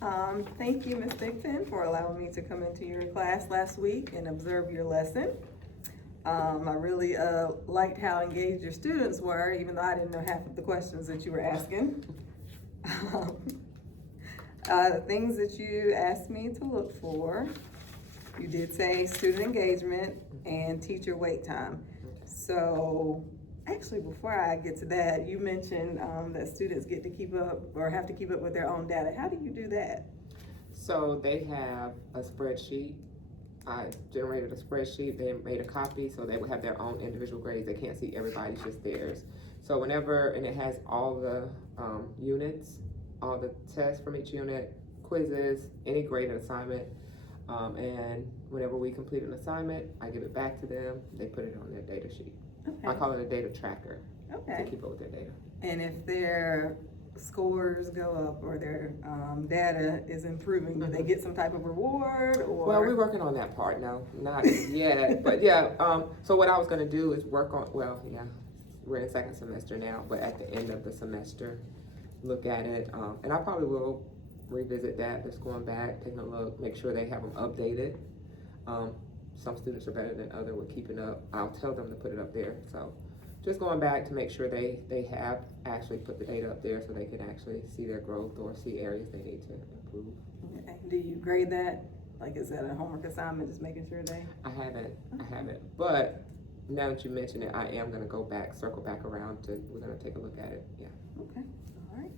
Thank you, Ms. Dixon, for allowing me to come into your class last week and observe your lesson. I really liked how engaged your students were, even though I didn't know half of the questions that you were asking. The things that you asked me to look for, you did say student engagement and teacher wait time. So actually, before I get to that, you mentioned that students get to keep up or have to keep up with their own data. How do you do that? So they have a spreadsheet. I generated a spreadsheet. They made a copy, so they would have their own individual grades. They can't see everybody's, just theirs. So whenever, and it has all the units, all the tests from each unit, quizzes, any graded assignment. And whenever we complete an assignment, I give it back to them. They put it on their data sheet. Okay. I call it a data tracker Okay. to keep up with their data. And if their scores go up or their data is improving, do they get some type of reward? Or Well, we're working on that part. No, not yet. But yeah, so what I was going to do is work on, we're in second semester now, but at the end of the semester, look at it. And I probably will revisit that, just going back, taking a look, make sure they have them updated. Some students are better than others with keeping up. I'll tell them to put it up there. So just going back to make sure they have actually put the data up there so they can actually see their growth or see areas they need to improve. Okay. Do you grade that? Like, is that a homework assignment, just making sure they? I haven't. But now that you mention it, I am gonna go back, circle back around we're gonna take a look at it, yeah. Okay, all right.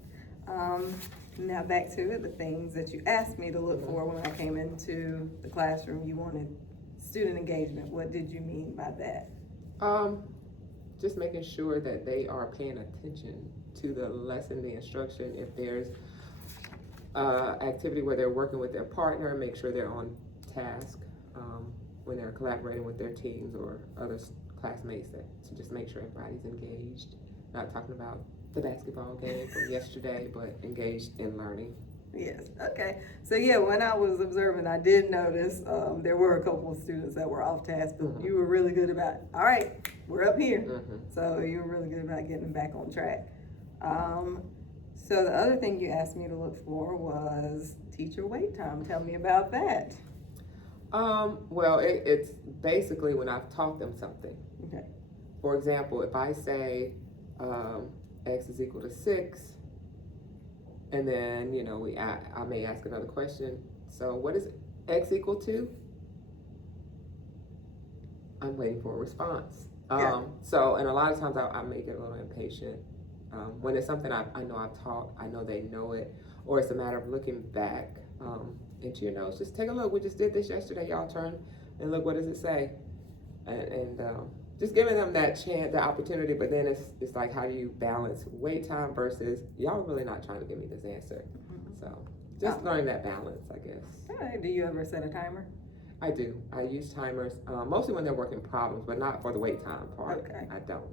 Now back to it, the things that you asked me to look for when I came into the classroom. You wanted student engagement. What did you mean by that? Just making sure that they are paying attention to the lesson, the instruction. If there's activity where they're working with their partner, make sure they're on task when they're collaborating with their teams or other classmates, to just make sure everybody's engaged. Not talking about the basketball game from yesterday, but engaged in learning. Yes, okay. So yeah, when I was observing, I did notice there were a couple of students that were off task, but you were really good about, all right, we're up here. So you were really good about getting back on track. So the other thing you asked me to look for was teacher wait time. Tell me about that. Well, it's basically when I've taught them something. Okay. For example, if I say x is equal to 6, and then, you know, I may ask another question. So what is x equal to? I'm waiting for a response. So, and a lot of times I may get a little impatient. When it's something I know I've taught, I know they know it, or it's a matter of looking back into your notes. Just take a look. We just did this yesterday. Y'all turn and look. What does it say? And just giving them that chance, the opportunity. But then it's like, how do you balance wait time versus y'all really not trying to give me this answer? So just learning that balance, I guess. All right. Do you ever set a timer? I do. I use timers mostly when they're working problems, but not for the wait time part. Okay. I don't.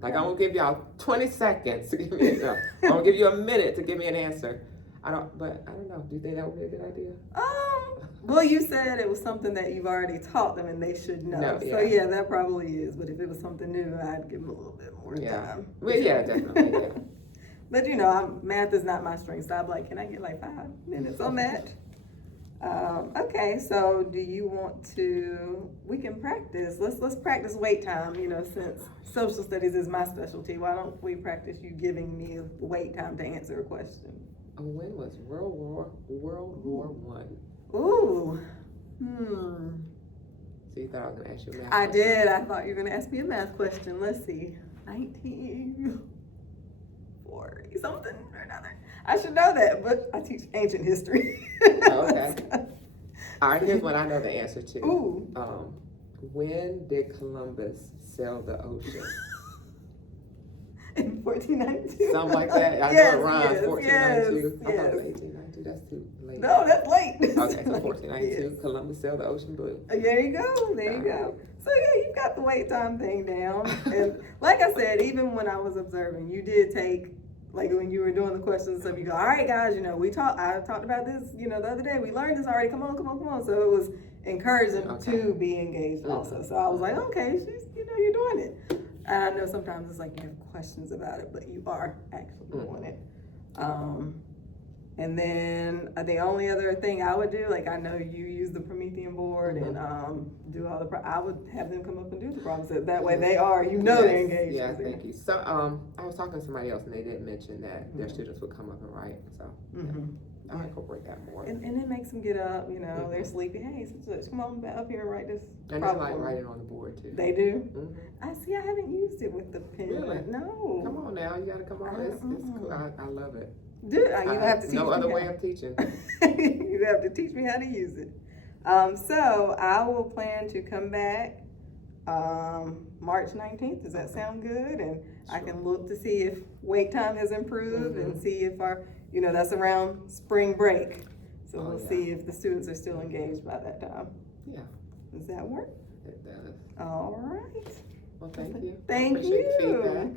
Like, I won't give y'all 20 seconds to give me an answer. I won't give you a minute to give me an answer. I don't know. Do you think that would be a good idea? Well, you said it was something that you've already taught them and they should know. No, yeah. So yeah, that probably is. But if it was something new, I'd give them a little bit more time. Well, yeah, definitely. Yeah. But you know, math is not my strength, so I'm like, can I get like 5 minutes on that? Okay, so do you want to? We can practice. Let's practice wait time. You know, since social studies is my specialty, why don't we practice you giving me wait time to answer a question? When was World War One? Ooh. So you thought I was gonna ask you a math I question? did. I thought you were gonna ask me a math question. Let's see. 1940 something or another. I should know that, but I teach ancient history. Oh, okay. All right, here's one I know the answer to. Ooh. When did Columbus sail the ocean? In 1492. Something like that. I know it rhymes. 1492. I thought it was 1892. That's too late. No, that's late. Okay, so 1492, Yes. Columbus sailed the ocean blue. There you go. There you go. So yeah, you got the wait time thing down. And like I said, even when I was observing, you did take, like when you were doing the questions and stuff, you go, all right, guys, you know, I talked about this, you know, the other day. We learned this already. Come on. So it was encouraging to be engaged also. So I was like, okay, you're doing it. And I know sometimes it's like you have questions about it, but you are actually doing it. And then the only other thing I would do, like I know you use the Promethean board and do all the, I would have them come up and do the problems. That way they are, they're engaged. Yeah, thank you. So I was talking to somebody else and they did mention that their students would come up and write. So I'll incorporate that more. And it makes them get up, they're sleepy. Hey, come on up here and write this and problem. they like writing on the board too. They do? I see, I haven't used it with the pen. Really? No. Come on now, you gotta come on. It's cool. I love it. You have to teach me. No other way of teaching. You have to teach me how to use it. So I will plan to come back March 19th. Does that sound good? And I can look to see if wait time has improved and see if that's around spring break. So we'll see if the students are still engaged by that time. Yeah. Does that work? It does. All right. Well, thank you. Thank I appreciate you. the feedback.